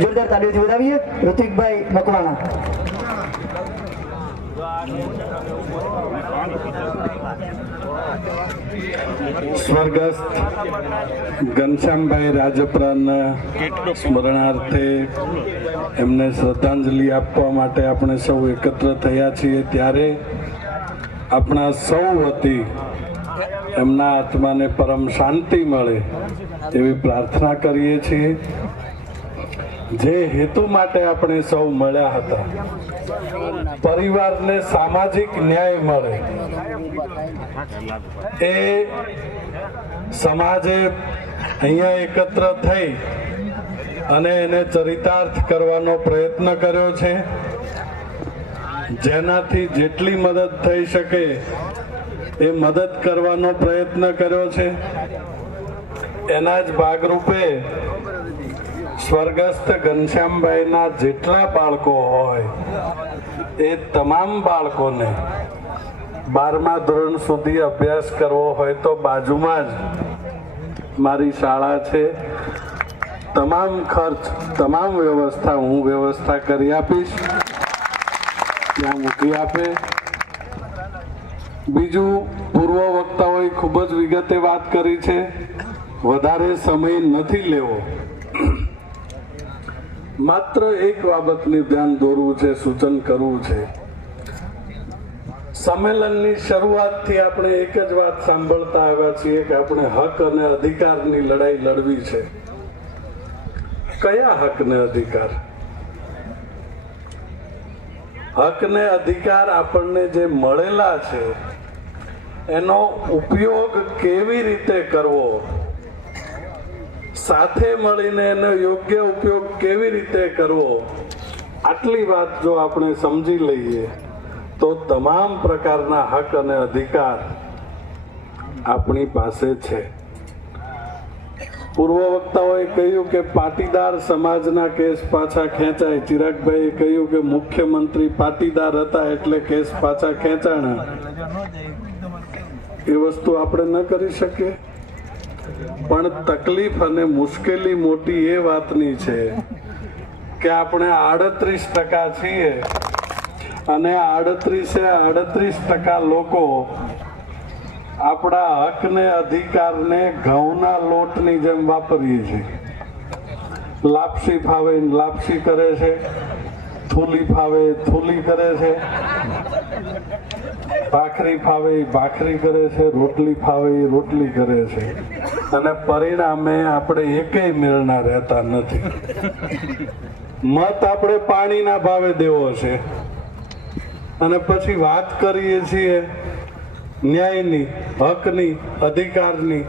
જોરદાર તાળીઓથી વધાવીએ ઋતિકભાઈ મકવાણા। સ્વર્ગસ્થ ઘનશ્યામભાઈ રાજપરાના સ્મરણાર્થે એમને શ્રદ્ધાંજલિ આપવા માટે આપણે સૌ એકત્ર થયા છીએ, ત્યારે આપણા સૌ વતી એમના આત્માને પરમ શાંતિ મળે એવી પ્રાર્થના કરીએ છીએ। જે હેતુ માટે આપણે સૌ મળ્યા હતા, પરિવારને સામાજિક ન્યાય મળે, એ સમાજે અહીંયા એકત્ર થઈ અને એને ચરિતાર્થ કરવાનો પ્રયત્ન કર્યો છે। જેનાથી જેટલી મદદ થઈ શકે એ મદદ કરવાનો પ્રયત્ન કર્યો છે। એના જ ભાગરૂપે સ્વર્ગસ્થ ઘનશ્યામભાઈના જેટલા બાળકો હોય એ તમામ બાળકોને 12મા ધોરણ સુધી અભ્યાસ કરવો હોય તો બાજુમાં જ મારી શાળા છે, તમામ ખર્ચ તમામ વ્યવસ્થા હું વ્યવસ્થા કરી આપીશ, ત્યાં મૂકી આપે। બીજું, પૂર્વ વક્તાઓએ ખૂબ જ વિગતે વાત કરી છે, વધારે સમય નથી લેવો, માત્ર એક બાબતની ધ્યાન દોરવું છે, સૂચન કરવું છે। સંમેલનની શરૂઆતથી આપણે એક જ વાત સાંભળતા આવ્યા છીએ કે આપણે હક અને અધિકારની લડાઈ લડવી છે। કયા હક ને અધિકાર? હક ને અધિકાર આપણને જે મળેલા છે એનો ઉપયોગ કેવી રીતે કરવો, સાથે મળીને એનો યોગ્ય ઉપયોગ કેવી રીતે કરવો, આટલી વાત જો આપણે સમજી લઈએ તો તમામ પ્રકારના હક અને અધિકાર આપણી પાસે છે। પૂર્વ વક્તાઓએ કહ્યું કે પાટીદાર સમાજના કેસ પાછા ખેંચાય, ચિરાગભાઈએ કહ્યું કે મુખ્યમંત્રી પાટીદાર હતા એટલે કેસ પાછા ખેંચાણા। એ વસ્તુ આપણે ન કરી શકીએ, પણ તકલીફ અને મુશ્કેલી મોટી એ વાતની છે કે આપણે 38% છીએ અને 38% લોકો આપણા હક ને અધિકારને ઘઉંના લોટની જેમ વાપરીએ છીએ। લાપસી ફાવે લાપસી કરે છે, થૂલી ફાવે થૂલી કરે છે, ભાખરી ફાવે ભાખરી કરે છે, રોટલી ફાવે રોટલી કરે છે, અને પરિણામે આપણે એકેય મેળના રહેતા નથી। મત આપણે પાણીના ભાવે દેવો છે અને પછી વાત કરીએ છીએ ન્યાયની, હકની, અધિકારની।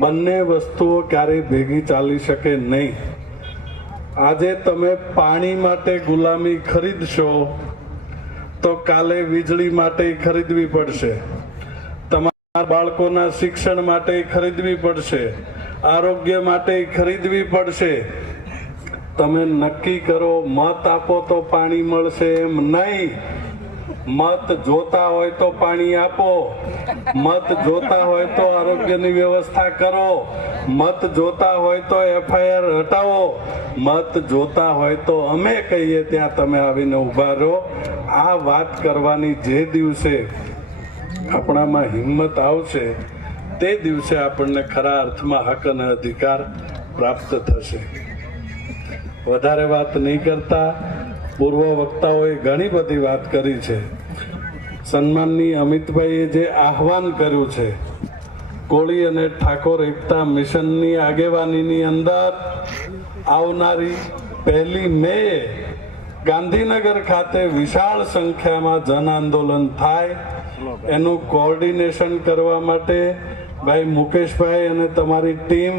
બંને વસ્તુઓ ક્યારેય ભેગી ચાલી શકે નહીં। આજે તમે પાણી માટે ગુલામી ખરીદશો તો કાલે વીજળી માટે ખરીદવી પડશે, તમારા બાળકોના શિક્ષણ માટે ખરીદવી પડશે, આરોગ્ય માટે ખરીદવી પડશે। તમે નક્કી કરો, મત આપો તો પાણી મળશે એમ નહીં। મત જોતા હોય તો પાણી આપો, મત જોતા હોય તો આરોગ્યની વ્યવસ્થા કરો, મત જોતા હોય તો FIR હટાવો, મત જોતા હોય તો અમે કહીએ ત્યાં તમે આવીને ઊભા રહો। આ વાત કરવાની જે દિવસે આપણામાં હિંમત આવશે તે દિવસે આપણને ખરા અર્થમાં હક અને અધિકાર પ્રાપ્ત થશે। વધારે વાત નહીં કરતા, પૂર્વ વક્તાઓએ ઘણી બધી વાત કરી છે। સન્માનની અમિતભાઈએ જે આહવાન કર્યું છે, કોળી અને ઠાકોર એકતા મિશનની આગેવાનીની અંદર આવનારી 1 મે ગાંધીનગર ખાતે વિશાળ સંખ્યામાં જન આંદોલન થાય, એનું કોઓર્ડિનેશન કરવા માટે ભાઈ મુકેશભાઈ અને તમારી ટીમ,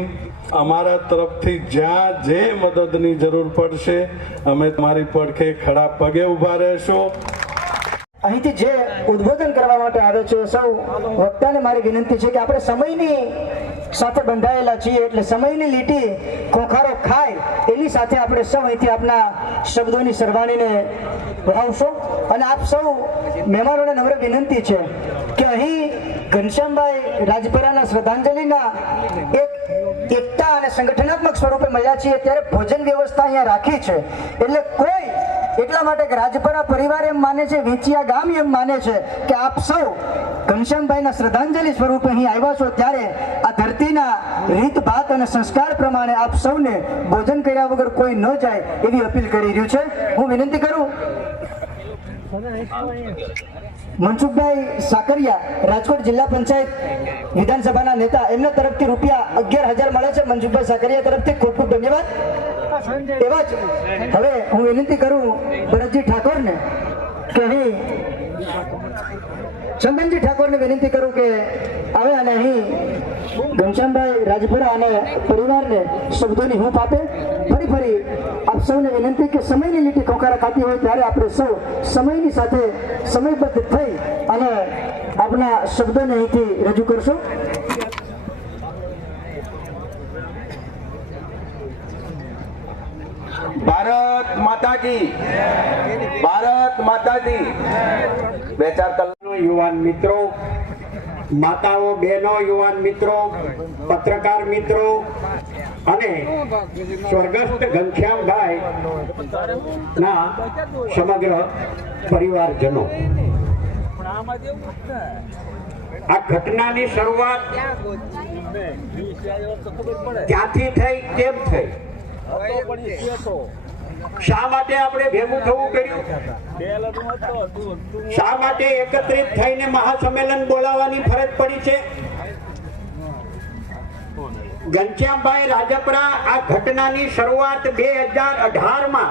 અમારા તરફથી જ્યાં જે મદદની જરૂર પડશે અમે તમારી પડખે ખડા પગે ઊભા રહેશું। અહીંથી જે ઉદ્બોધન કરવા માટે આવે છે સૌ વક્તાને મારી વિનંતી છે કે આપણે સમયની સાથે બંધાયેલા છીએ, એટલે સમયની લીટી ખોખારો ખાય એની સાથે આપણે સૌ અહીંથી આપના શબ્દોની સરવાણીને વહાવશો। અને આપ સૌ મહેમાનોને નમ્ર વિનંતી છે કે અહીં ઘનશ્યામભાઈ રાજપરાના શ્રદ્ધાંજલિના એક એકતા અને સંગઠનાત્મક સ્વરૂપે મળ્યા છીએ ત્યારે ભોજન વ્યવસ્થા અહીંયા રાખી છે. એટલે કોઈ એટલા માટે કે રાજપરા પરિવાર એમ માને છે, વેચિયા ગામ એમ માને છે કે આપ સૌ ઘનશ્યામભાઈના શ્રદ્ધાંજલિ સ્વરૂપે અહીં આવ્યા છો ત્યારે આ ધરતીના રીત ભાત અને સંસ્કાર પ્રમાણે આપ સૌને ભોજન કર્યા વગર કોઈ ન જાય એવી અપીલ કરી રહ્યું છે. હું વિનંતી કરું મનસુખભાઈ સાકરિયા, રાજકોટ જિલ્લા પંચાયત વિધાનસભાના નેતા, એમના તરફથી રૂપિયા 11,000 મળે છે. મનસુખભાઈ સાકરિયા તરફથી ખૂબ ખૂબ ધન્યવાદ. એવા જ હવે હું વિનંતી કરું ભરતજી ઠાકોરને કે અહીં ચંદનજી ઠાકોરને વિનંતી કરું કે આવે અને અહીં ઘનશ્યામભાઈ રાજપરા અને પરિવારને શબ્દોની હૂંફ આપે. ફરી આપ સૌને વિનંતી કે સમયની લીટી ખોખારા ખાતી હોય ત્યારે આપણે સૌ સમયની સાથે સમયબદ્ધ થઈ અને આપણા શબ્દોને અહીંથી રજૂ કરશું. ભારત માતા કી, ભારત માતા કી. 2-4 કલાક યુવાન મિત્રો, માતાઓ, બહેનો, યુવાન મિત્રો, પત્રકાર મિત્રો અને સ્વર્ગસ્થ ઘનશ્યામભાઈ ના સમગ્ર પરિવારજનો, આ ઘટનાની શરૂઆત ક્યાંથી થઈ, કેમ થઈ, શા માટે આપણે ભેગું થવું પડ્યું, શા માટે એકત્રિત થઈને મહાસંમેલન બોલાવવાની ફરજ પડી છે? ઘનશ્યામભાઈ રાજપરા આ ઘટનાની શરૂઆત 2018માં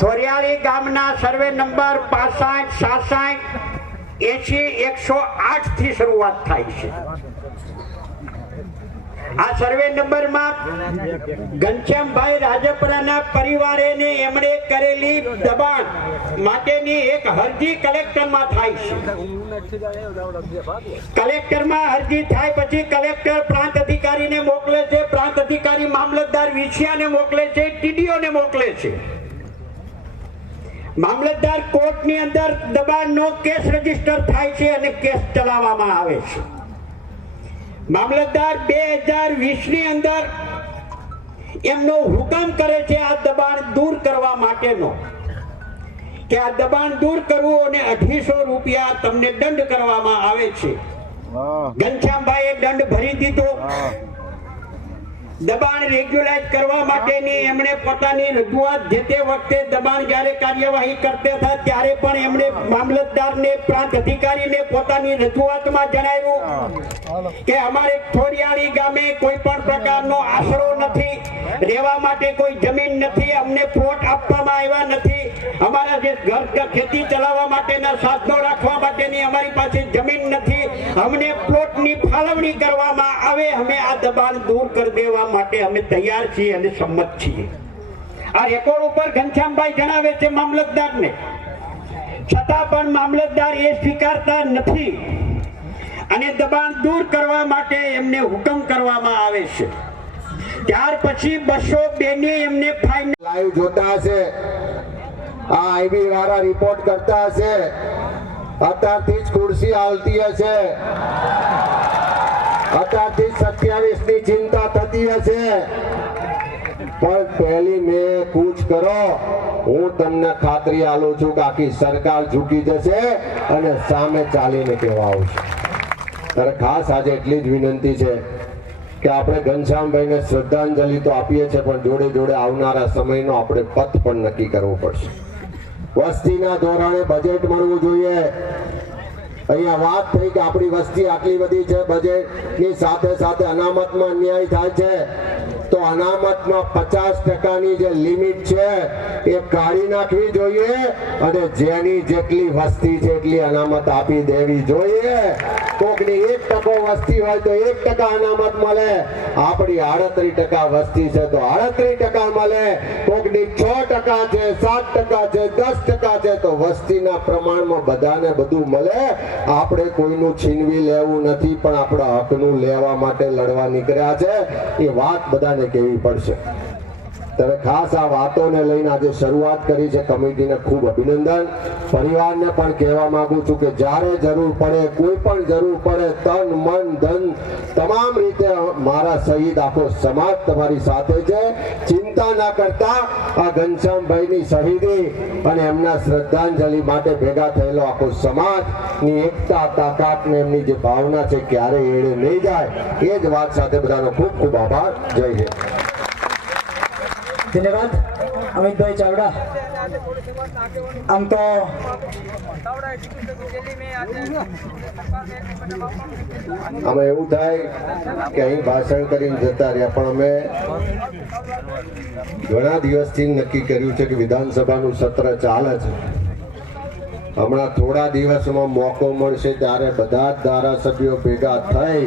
થોરિયાળી ગામના સર્વે નંબર 65, 67, 80, 108 થી શરૂઆત થાય છે. આ સર્વે નંબરમાં ઘનશ્યામભાઈ રાજપરાના પરિવારે એમણે કરેલી દબાણ માટેની એક અરજી કલેક્ટરમાં થાય છે. કલેક્ટરમાં અરજી થાય પછી કલેક્ટર પ્રાંત અધિકારીને મોકલે છે, પ્રાંત અધિકારી મામલતદાર વિછિયાને મોકલે છે, ટીડીઓને મોકલે છે. મામલતદાર કોર્ટની અંદર દબાણનો કેસ રજીસ્ટર થાય છે અને કેસ ચલાવવામાં આવે છે. મામલતદાર 2020 ની અંદર એમનો હુકમ કરે છે આ દબાણ દૂર કરવા માટેનો, કે આ દબાણ દૂર કરવું અને 250 રૂપિયા તમને દંડ કરવામાં આવે છે. ઘનશ્યામભાઈએ દંડ ભરી દીધો. દબાણ રેગ્યુલાઇઝ કરવા માટેની એમણે પોતાની રજૂઆત જે તે વખતે દબાણ જ્યારે કાર્યવાહી કરતા હતા ત્યારે પણ એમણે મામલતદારને, પ્રાંત અધિકારીને પોતાની રજૂઆતમાં જણાવ્યું કે અમારે થોરિયાળી ગામે કોઈ પણ પ્રકારનો આશરો નથી, રહેવા માટે કોઈ જમીન નથી, અમને પ્લોટ આપવામાં આવ્યા નથી, અમારા જે ઘર ખેતી ચલાવવા માટેના સાધનો રાખવા માટેની અમારી પાસે જમીન નથી, અમને પ્લોટની ફાળવણી કરવામાં આવે, અમે આ દબાણ દૂર કરી દેવા માટે અમે તૈયાર છીએ અને સંમત છીએ. આ રેકોર્ડ ઉપર ઘનશ્યામભાઈ જણાવે છે મામલતદારને, છતાં પણ મામલતદાર એ સ્વીકારતા નથી અને દબાણ દૂર કરવા માટે એમને હુકમ કરવામાં આવે છે. ત્યાર પછી 202 ને એમને ફાઇન લાઈવ જોતા હશે, આ આઈબી વાળા રિપોર્ટ કરતા હશે, અત્યારથી જ ખુરશી હાલતી હશે, અત્યારથી 27 ની ચિંતા થતી હશે. પણ પહેલી મેં કૂચ કરો, હું તમને ખાતરી આલું છું કે આખી સરકાર ઝૂકી જશે અને સામે ચાલીને કહેવા આવશે. ત્યારે ખાસ આજે એટલી જ વિનંતી છે કે આપણે ઘનશ્યામભાઈને શ્રદ્ધાંજલિ તો આપીએ છીએ, પણ જોડે જોડે આવનારા સમયનો આપણે પથ પણ નક્કી કરવું પડશે. વસ્તીના ધોરણે બજેટ મળવું જોઈએ. અહીંયા વાત થઈ કે આપણી વસ્તી આટલી બધી છે, બજેટની સાથે સાથે અનામતમાં અન્યાય થાય છે, તો અનામતમાં 50% જે લિમિટ છે એ કાઢી નાખવી જોઈએ અને જેની જેટલી વસ્તી છે એટલી અનામત આપી દેવી જોઈએ. કોકની 1% વસ્તી હોય તો 1% અનામત મળે, આપણી 38% વસ્તી છે તો 38% મળે, કોકની 6% છે, 7% છે, 10% છે, તો વસ્તીના પ્રમાણમાં બધાને બધું મળે. આપણે કોઈનું છીનવી લેવું નથી, પણ આપણા હકનું લેવા માટે લડવા નીકળ્યા છે, એ વાત બધાને કહેવી પડશે. ત્યારે ખાસ આ વાતોને લઈને આજે શરૂઆત કરી છે કમિટીને ખૂબ અભિનંદન. પરિવારને પણ કહેવા માંગુ છું કે જ્યારે જરૂર પડે, કોઈ પણ જરૂર પડે, તન મન ધન તમામ રીતે મારા સહિત આખો સમાજ તમારી સાથે છે. ચિંતા ના કરતા આ ઘનશ્યામભાઈની શહીદી અને એમના શ્રદ્ધાંજલિ માટે ભેગા થયેલો આખો સમાજની એકતા તાકાત ને એમની જે ભાવના છે ક્યારેય એળે નહીં જાય. એ જ વાત સાથે બધાનો ખૂબ ખૂબ આભાર. જય હિન્દ. ધન્યવાદ અમિતભાઈ ચાવડા. આમ તો આમાં એવું થાય કે અહીં ભાષણ કરીને જતા રહ્યા, પણ અમે ઘણા દિવસથી નક્કી કર્યું છે કે વિધાનસભાનું સત્ર ચાલે છે. હમણાં થોડા દિવસમાં મોકો મળશે ત્યારે બધા જ ધારાસભ્યો ભેગા થઈ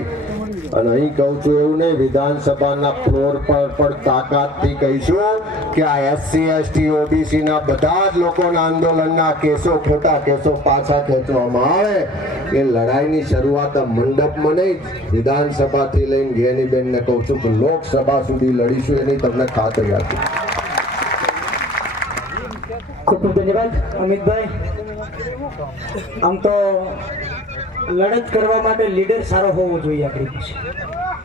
અને અહીં કહું છું એવું નહીં, વિધાનસભાના ફ્લોર પર પણ તાકાતથી કહીશું કે આ SC ST OBC ના બધા જ લોકોના આંદોલનના કેસો, ખોટા કેસો પાછા ખેંચવામાં આવે. એ લડાઈની શરૂઆત મંડપમાં નહીં, વિધાનસભાથી લઈને ગેનીબેનને કહું છું કે લોકસભા સુધી લડીશું, એની તમને ખાતરી આપી. ખૂબ ખૂબ ધન્યવાદ અમિતભાઈ. આમ તો લડત કરવા માટે લીડર સારો હોવો જોઈએ આપણી પાસે.